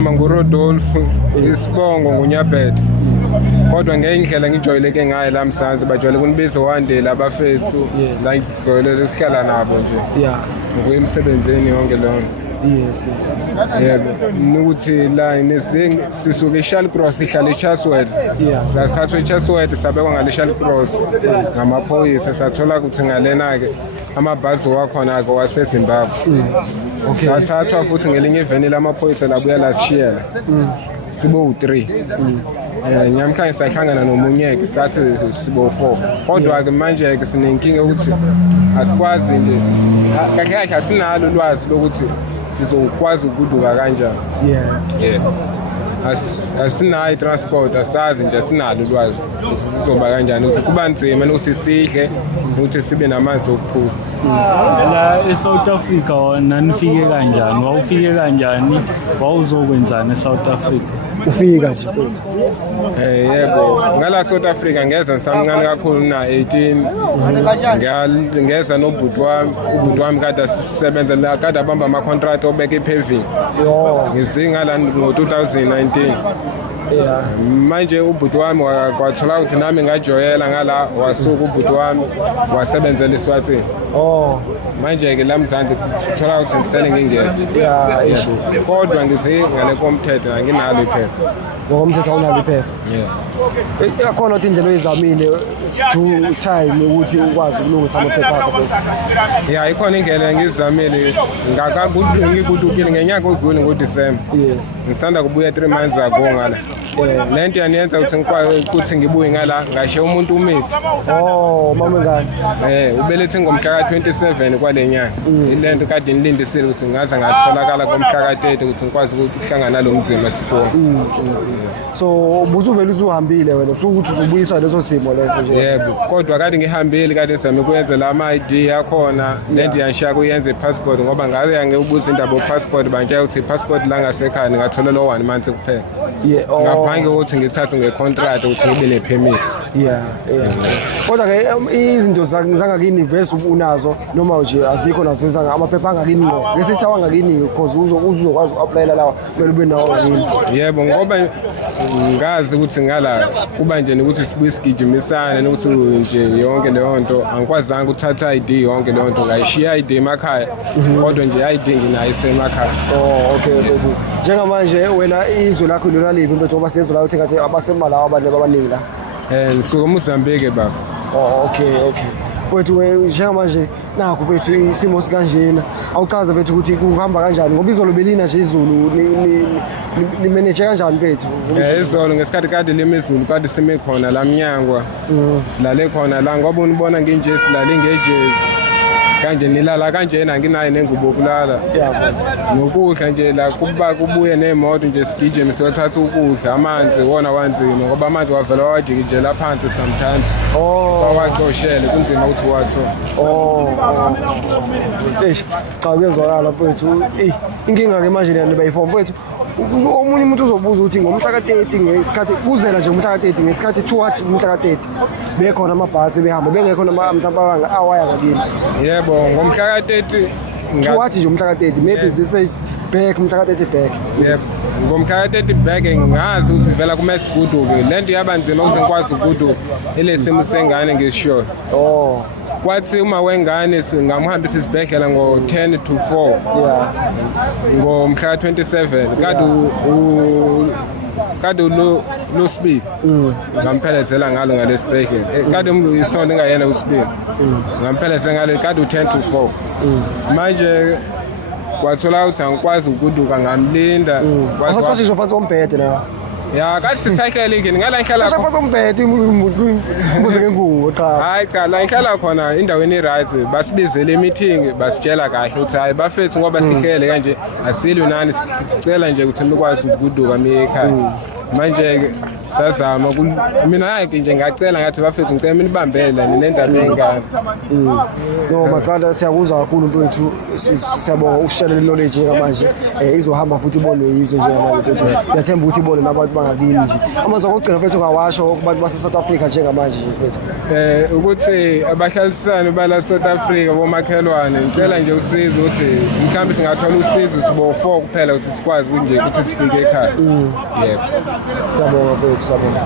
NguRodolph Isibongo nguNyabhethe kodwa ngendlela ngijwayeleke ngayo la Mzansi bajwayele kunibiza uWandile abafethu la ngijwayele ukuhlala nabo nje ngokwemsebenzeni yonke lona. Yes. Yebo ukuthi la sisuke eShallcross sihlala eChatsworth sathathwa eChatsworth sabekwa ngale Shallcross ngamaphoyisa sathola ukuthi ngalena ke amabhasi wakhona ke waseZimbabwe. Sathathwa futhi ngelinye iveni lamaphoyisa labuya lasishiyela sibo u3. Nyamhlanje sahlangana nomunyeke sathi sibo 4 kodwa ke manje ke sinenkinga ukuthi asikwazi nje kahle kahle asinalo ulwazi lokuthi sizokwazi ukuduka kanjani. Asinayo transport asazi nje asinalo ulwazi sizoba kanjani ukuthi kuba nzima ukuthi sidle ukuthi sibe namanzi okuphuza. La eSouth Africa wona nifike kanjani? Wawufike kanjani? Wawuzokwenzana eSouth Africa? Ufika nje. Yebo ngala South Africa ngeza ngisamncane kakhulu na 18 ngeza nobhuti wami kade sisebenza la kade abamba ama contract obeka ipaving. Ngizingala ngo2019. Manje ubhuti wami kwathola ukuthi nami ngajoyela ngala wasuka ubhuti wami wasebenzela eSwatini. Manje ke la Mzansi thola ukuthi ngisele ngingena. Kodwa ngize ngale komthetho anginalo iphepha. Ngokomthetho awunalo iphepha. Iyakhona ukuthi indlela oyizamile due time ukuthi ukwazi ukulungisa amaphepha akho. Ikhona indlela ngizamile ngikudukile ngenyanga odlule ngoDisemba. Ngisanda kubuya 3 months ago ngala. Lento yaniyenza ukuthi ngibuye ngala ngashiya umuntu umithi. Mama ngani? Ubelethe ngomhla ka27 kwalenyanga. Ilento kade nilindisile ukuthi ngaza ngatholakala ngomhla ka30 ukuthi ngikwazi ukuhlangana nalomzima sikhona. So ubuzuvela uzuhambile wena usukuthi uzobuyiswa leso simo leso nje. Yebo kodwa kade ngihambile kade sami kuyenza la ID yakhona lento yanshiya kuyenza passport ngoba ngabe ngeubuza indaba passport bantshela ukuthi passport la ngasekhaya ngathola lo 1 month kuphela. Ngaphandle ukuthi ngithathwe ngecontract ukuthi ngibe nepermit. Kodwa ke izinto zangakini vese unazo noma nje azikho nazo amaphepha angakini ngo. Ngesithi awangakini because uzokwazi uapplyela lawa kumele ube nawo ngini. Yebo ngoba ngazi ukuthi ngala kuba nje ukuthi sibuye sigijimisana nokuthi nje yonke leyo nto angikwazanga ukuthatha ID yonke leyo nto ngayishiya ID emakhaya kodwa nje ID nginayo isemakhaya. Okay mfethu. Njengamanje wena izwe lakho lona lipi mfethu ngoba sizwe la uthi ngathi abasemalawa abantu abaningi la. Ngisuka eMozambique baba. Okay. Mfethu njengamanje nakho mfethu isimo sikanjena awuchaza mfethu ukuthi kuhamba kanjani ngoba izolo belina nje izulu ni manage kanjani mfethu? Izolo ngesikhathi kade lemizulu kade sime khona la Mnyangwa silale khona la ngoba unibona nginje silale ngejezi kanje nilala kanjena nginayo nengubo yokulala. Nokudla nje la kubuye nemoto nje sigijime siyothatha ukudla amanzi wona wanzima ngoba amanzi wavela wajikijela phansi sometimes. Bawaxoshele kunzima ukuthi wathola. Cha kuyezwakala mfethu. Inkinga ke manje nani bayiform mfethu. Omunye umuntu uzobuza ukuthi ngomhla ka30 ngesikhathi kuzela nje umhla ka30 ngesikhathi 2 umhla ka30 bekhona amabhasi behamba bengekho mhlawumbe awaya ngakini. Yebo ngomhla ka30 2 nje umhla ka30 maybe they say back umhla ka30 back. Yebo ngomhla ka30 back ngazi ukuthi vela kumesibuduke lento yabanzima ukuthi ngikwazi ukuduka ile simo sengane ngisho. Kwathi uma wengane singamhambisa isibhedlela ngo10 to 4. Ngomhla ka27 kade lo speed ngamphelezela ngalo ngalesibhedlela kade isonto engayena uSpeed ngamphelezela ngalo kade u10 to 4. Manje kwathola ukuthi angikwazi ukuduka ngamlinda kwathi phansi kombhede na. Kade sisahlele ingini ngala ngihlala khona. Phansi kombhede imbuze ngengubo cha. Hayi cha la ngihlala khona endaweni eright basibizele meeting basitshela kahle ukuthi hayi bafethu ngoba sihlele kanje asilwe nani sicela nje ukuthi nikwazi ukuduka ekhaya. manje-ke sazama mina-ke nje ngacela ngathi bafethu ngicela minibambele ninendaba yey'ngane. No my brother, siyakuzwa kakhulu mfowethu, siyabonga ukushalela knowledge njengamanje izohamba futhi ibonwe yizwe njengamanje mfowethu. Siyathemba ukuthi ibone nabantu bangakini nje. Amazwi okugcina mfowethu ungawasho kubantu base-South Africa njengamanje nje mfowethu. Ukuthi abahlalisani bala South Africa bomakhelwane ngicela nje usizo ukuthi mhlawumbe singathola usizo sibo-4 kuphela ukuthi sikwazi nje ukuthi sifike ekhaya. Yebo. Siyabonga mfowethu, siyabonga.